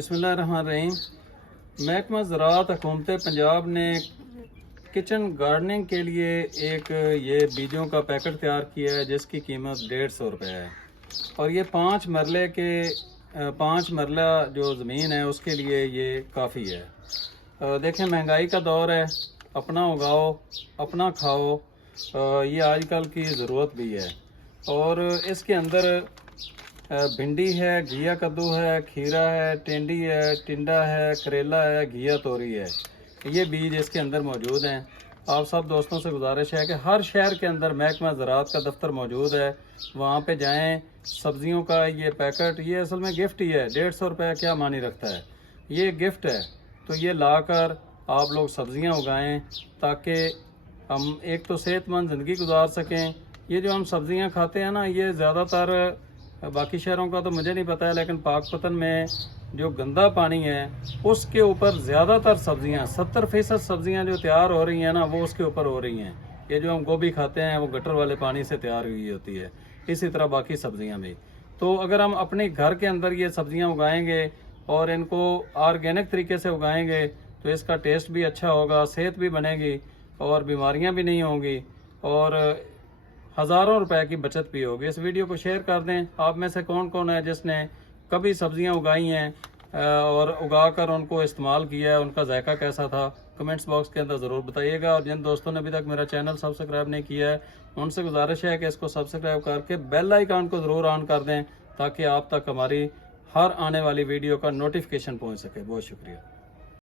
बिस्मिल्लाहिर्रहमानिर्रहीम। महकमा ज़राअत हुकूमत पंजाब ने किचन गार्डनिंग के लिए एक ये बीजों का पैकेट तैयार किया है जिसकी कीमत 150 रुपये है और ये 5 मरला जो ज़मीन है उसके लिए ये काफ़ी है। देखें, महंगाई का दौर है, अपना उगाओ अपना खाओ, ये आजकल की ज़रूरत भी है। और इसके अंदर भिंडी है, घिया कद्दू है, खीरा है, टिंडी है, टिंडा है, करेला है, घिया तोरी है, ये बीज इसके अंदर मौजूद हैं। आप सब दोस्तों से गुजारिश है कि हर शहर के अंदर महकमा ज़राअत का दफ्तर मौजूद है, वहाँ पे जाएं। सब्जियों का ये पैकेट, ये असल में गिफ्ट ही है, 150 रुपये क्या मानी रखता है, ये गिफ्ट है। तो ये लाकर आप लोग सब्जियाँ उगाएं ताकि हम एक तो सेहतमंद ज़िंदगी गुजार सकें। ये जो हम सब्जियाँ खाते हैं ना, ये ज़्यादातर बाकी शहरों का तो मुझे नहीं पता है, लेकिन पाकपतन में जो गंदा पानी है उसके ऊपर ज़्यादातर सब्जियां, 70% सब्जियां जो तैयार हो रही हैं ना, वो उसके ऊपर हो रही हैं। ये जो हम गोभी खाते हैं वो गटर वाले पानी से तैयार हुई होती है, इसी तरह बाकी सब्जियां भी। तो अगर हम अपने घर के अंदर ये सब्जियां उगाएंगे और इनको ऑर्गेनिक तरीके से उगाएंगे तो इसका टेस्ट भी अच्छा होगा, सेहत भी बनेगी और बीमारियाँ भी नहीं होंगी और हज़ारों रुपए की बचत भी होगी। इस वीडियो को शेयर कर दें। आप में से कौन कौन है जिसने कभी सब्जियां उगाई हैं और उगाकर उनको इस्तेमाल किया है, उनका जायका कैसा था, कमेंट्स बॉक्स के अंदर ज़रूर बताइएगा। और जिन दोस्तों ने अभी तक मेरा चैनल सब्सक्राइब नहीं किया है उनसे गुजारिश है कि इसको सब्सक्राइब करके बेल आइकन को ज़रूर ऑन कर दें ताकि आप तक हमारी हर आने वाली वीडियो का नोटिफिकेशन पहुँच सके। बहुत शुक्रिया।